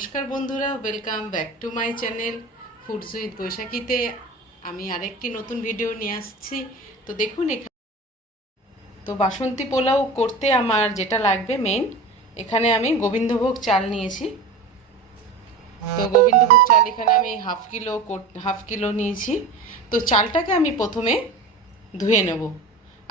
নমস্কার বন্ধুরা, welcome back to my channel foods with বৈশাখীতে আমি আরেকটি নতুন ভিডিও নিয়ে আসছি। তো দেখুন, তো বাসন্তী পোলাও করতে আমার যেটা লাগবে মেন, এখানে আমি গোবিন্দভোগ চাল নিয়েছি। তো গোবিন্দভোগ চাল এখানে আমি হাফ কিলো নিয়েছি। তো চালটাকে আমি প্রথমে ধুয়ে নেব।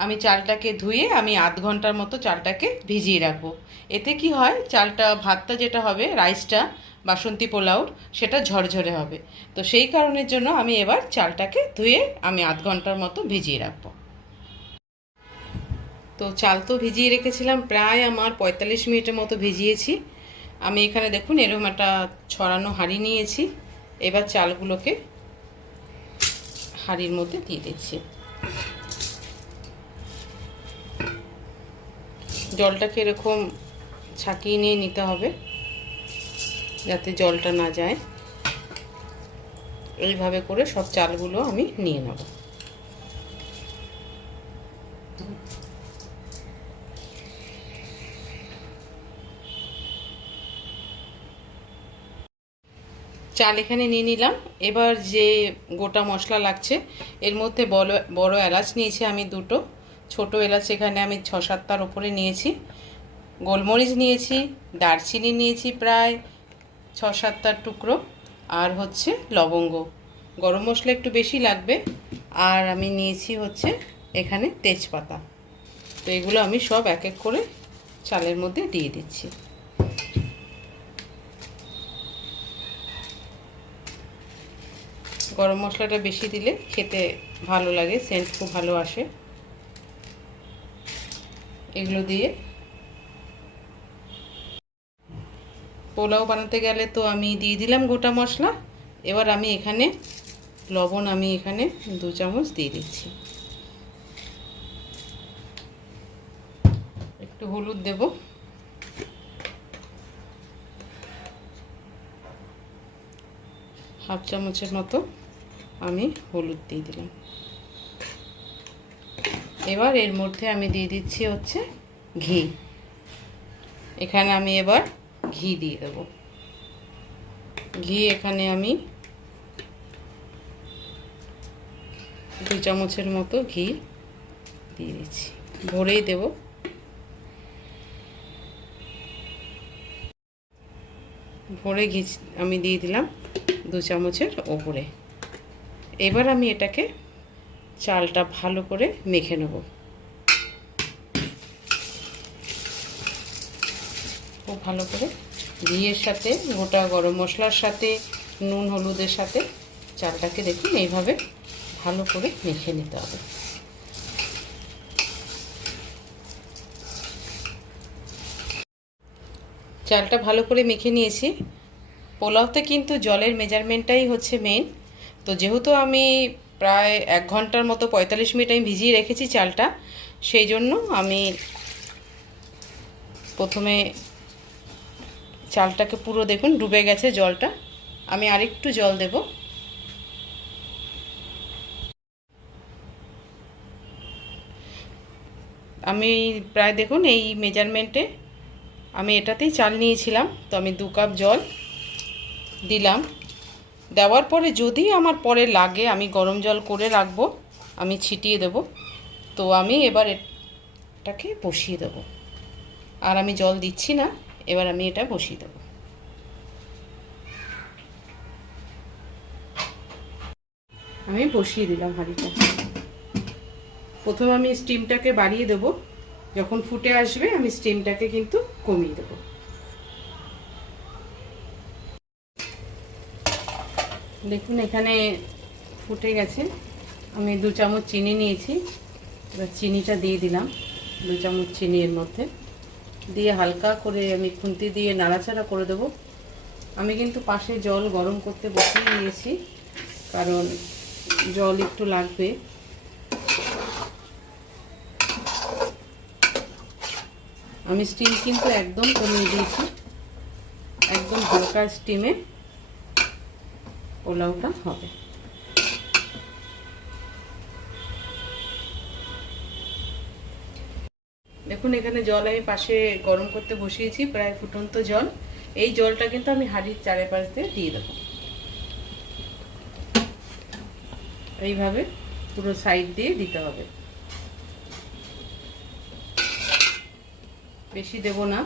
আমি চালটাকে ধুয়ে আমি আধ ঘন্টার মতো চালটাকে ভিজিয়ে রাখবো। এতে কি হয়, চালটা ভাতটা যেটা হবে, রাইসটা বাসন্তী পোলাওর, সেটা ঝরঝরে হবে। তো সেই কারণের জন্য আমি এবার চালটাকে ধুয়ে আমি আধ ঘন্টার মতো ভিজিয়ে রাখবো। তো চাল তো ভিজিয়ে রেখেছিলাম, প্রায় আমার 45 মিনিটের মতো ভিজিয়েছি। আমি এখানে দেখুন এরকম একটা ছড়ানো হাঁড়ি নিয়েছি। এবার চালগুলোকে হাঁড়ির মধ্যে দিয়ে দিচ্ছি। জলটাকে এরকম ছাঁকিয়ে নিয়ে নিতে হবে যাতে জলটা না যায়। এইভাবে করে সব চালগুলো আমি নিয়ে নেব। চাল এখানে নিয়ে নিলাম। এবার যে গোটা মশলা লাগছে, এর মধ্যে বড় এলাচ নিয়েছি আমি দুটো, ছোট এলাচ এখানে আমি 6-7টার ওপরে নিয়েছি, গোলমরিচ নিয়েছি, দারচিনি নিয়েছি প্রায় 6-7টার টুকরো, আর হচ্ছে লবঙ্গ। গরম মশলা একটু বেশি লাগবে। আর আমি নিয়েছি হচ্ছে এখানে তেজপাতা। তো এগুলো আমি সব এক এক করে চালের মধ্যে দিয়ে দিচ্ছি। গরম মশলাটা বেশি দিলে খেতে ভালো লাগে, সেন্ট খুব ভালো আসে। এগুলো দিয়ে পোলাও বানাতে গেলে তো আমি দিয়ে দিলাম গোটা মশলা। এবার আমি এখানে লবণ আমি এখানে 2 চামচ দিয়ে দিচ্ছি। একটু হলুদ দেব, হাফ চামচের মতো আমি হলুদ দিয়ে দিলাম। এবার এর মধ্যে আমি দিয়ে দিচ্ছি হচ্ছে ঘি। এখানে আমি এবার ঘি দিয়ে দেব। ঘি এখানে আমি 2 চামচের মতো ঘি দিয়ে দিচ্ছি, ভরেই দেব। ভরে ঘি আমি দিয়ে দিলাম 2 চামচের ওপরে। এবার আমি এটাকে চালটা ভালো করে মেখে নেব। খুব ভালো করে ঘিয়ের সাথে, গোটা গরম মশলার সাথে, নুন হলুদের সাথে চালটাকে দেখুন এইভাবে ভালো করে মেখে নিতে হবে। চালটা ভালো করে মেখে নিয়েছি। পোলাওতে কিন্তু জলের মেজারমেন্টটাই হচ্ছে মেন। তো যেহেতু আমি প্রায় 1 ঘন্টার মতো 45 মিনিট আমি ভিজিয়ে রেখেছি চালটা, সেই জন্য আমি প্রথমে চালটাকে পুরো দেখুন ডুবে গেছে জলটা, আমি আরেকটু জল দেব। আমি প্রায় দেখুন এই মেজারমেন্টে আমি এটাতেই চাল নিয়েছিলাম। তো আমি 2 কাপ জল দিলাম। দেওয়ার পরে যদি আমার পরে লাগে আমি গরম জল করে রাখবো, আমি ছিটিয়ে দেব। তো আমি এবার এটাকে বসিয়ে দেব, আর আমি জল দিচ্ছি না। এবার আমি এটা বসিয়ে দেব। আমি বসিয়ে দিলাম হাঁড়িটা। প্রথমে আমি স্টিমটাকে বাড়িয়ে দেব, যখন ফুটে আসবে আমি স্টিমটাকে কিন্তু কমিয়ে দেব। দেখুন এখানে ফুটে গেছে। আমি 2 চামচ চিনি নিয়েছি, এবার চিনিটা দিয়ে দিলাম। 2 চামচ চিনি এর মধ্যে দিয়ে হালকা করে আমি খুন্তি দিয়ে নাড়াচাড়া করে দেব। আমি কিন্তু পাশে জল গরম করতে বসিয়ে নিয়েছি, কারণ জল একটু লাগবে। আমি স্টিম কিন্তু একদম কমিয়ে দিয়েছি, একদম হালকা স্টিমে পোলাওটা হবে। দেখুন এখানে জল আমি পাশে গরম করতে বসিয়েছি, প্রায় ফুটন্ত জল। এই জলটা কিন্তু আমি হাঁড়ির চারিপাশ দিয়ে দিয়ে দেবো। এইভাবে পুরো সাইড দিয়ে দিতে হবে, বেশি দেব না,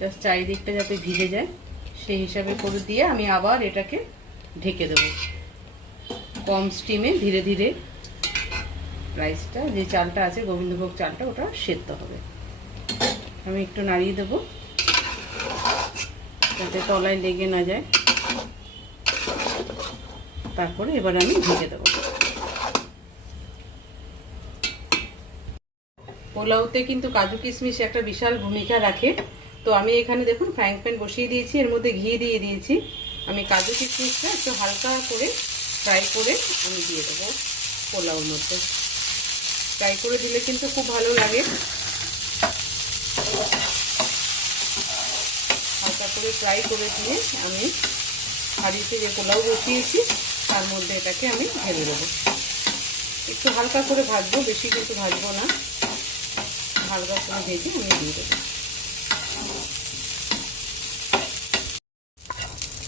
জাস্ট চারিদিকটা যাতে ভিজে যায় সেই হিসাবে করে দিয়ে আমি আবার এটাকে ঢেকে দেব। কম স্টিমে ধীরে ধীরে রাইসটা, যে চালটা আছে গোবিন্দভোগ চালটা, ওটা সেদ্ধ হবে। আমি একটু নাড়িয়ে দেবো যাতে তলায় লেগে না যায়। তারপরে এবার আমি ঢেকে দেবো। পোলাওতে কিন্তু কাজু কিশমিশ একটা বিশাল ভূমিকা রাখে। তো আমি এখানে দেখুন ফ্রাইং প্যান বসিয়ে দিয়েছি, এর মধ্যে ঘি দিয়ে দিয়েছি। আমি কাজু কিশমিশটা একটু হালকা করে ফ্রাই করে আমি দিয়ে দেবো পোলাওর মধ্যে। ফ্রাই করে দিলে কিন্তু খুব ভালো লাগে। হালকা করে ফ্রাই করে দিয়ে আমি হাঁড়িতে যে পোলাও বসিয়েছি তার মধ্যে এটাকে আমি ঢেলে দেবো। একটু হালকা করে ভাজবো, বেশি কিন্তু ভাজবো না, হালকা করে ভেজে আমি দিয়ে দেবো।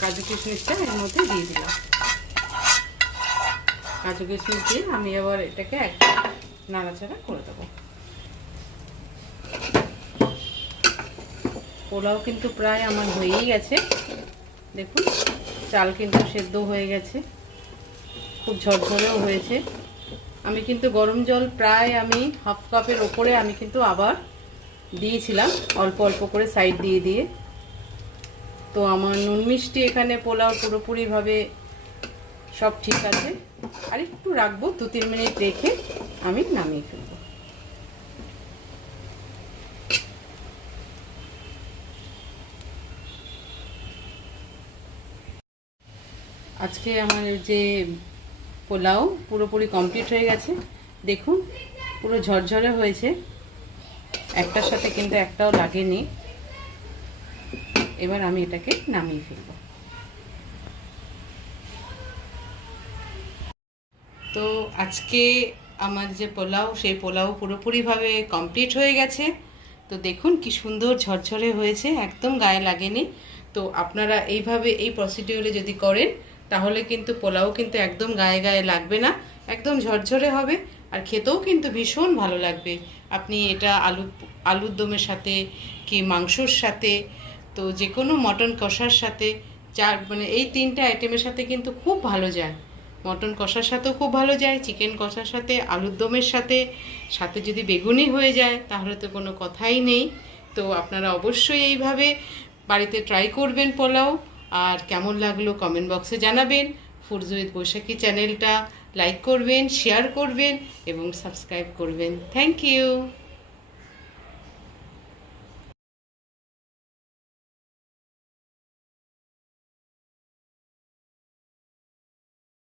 কাজু কিশমিশটা এর মধ্যে দিয়ে দিলাম। কাজু কিশমিশ দিয়ে আমি আবার এটাকে একদম নাড়াচাড়া করে দেবো। পোলাও কিন্তু প্রায় আমার হয়েই গেছে। দেখুন চাল কিন্তু সেদ্ধ হয়ে গেছে, খুব ঝরঝরেও হয়েছে। আমি কিন্তু গরম জল প্রায় আমি হাফ কাপের ওপরে আমি কিন্তু আবার দিয়েছিলাম, অল্প অল্প করে সাইড দিয়ে দিয়ে। তো আমার নুন মিষ্টি এখানে পোলাও পুরোপুরিভাবে সব ঠিক আছে। আর একটু রাখবো, 2-3 মিনিট রেখে আমি নামিয়ে ফেলবো। আজকে আমার যে পোলাও পুরোপুরি কমপ্লিট হয়ে গেছে। দেখুন পুরো ঝরঝরে হয়েছে, একটার সাথে কিন্তু একটাও লাগেনি। এবার আমি এটাকে নামিয়ে ফেলবো। তো আজকে আমার যে পোলাও, সেই পোলাও পুরোপুরিভাবে কমপ্লিট হয়ে গেছে। তো দেখুন কি সুন্দর ঝরঝরে হয়েছে, একদম গায়ে লাগেনি। তো আপনারা এইভাবে এই প্রসিডিওরে যদি করেন তাহলে কিন্তু পোলাও কিন্তু একদম গায়ে গায়ে লাগবে না, একদম ঝরঝরে হবে। আর খেতেও কিন্তু ভীষণ ভালো লাগবে। আপনি এটা আলুর দমের সাথে কি মাংসর সাথে, তো যে কোনো মটন কষার সাথে, মানে এই 3টে আইটেমের সাথে কিন্তু খুব ভালো যায়। মটন কষার সাথেও খুব ভালো যায়, চিকেন কষার সাথে, আলুর দমের সাথে, সাথে যদি বেগুনি হয়ে যায় তাহলে তো কোনো কথাই নেই। তো আপনারা অবশ্যই এইভাবে বাড়িতে ট্রাই করবেন পোলাও। আর কেমন লাগলো কমেন্ট বক্সে জানাবেন। ফুডস উইথ বৈশাখী চ্যানেলটা লাইক করবেন, শেয়ার করবেন এবং সাবস্ক্রাইব করবেন। Thank you.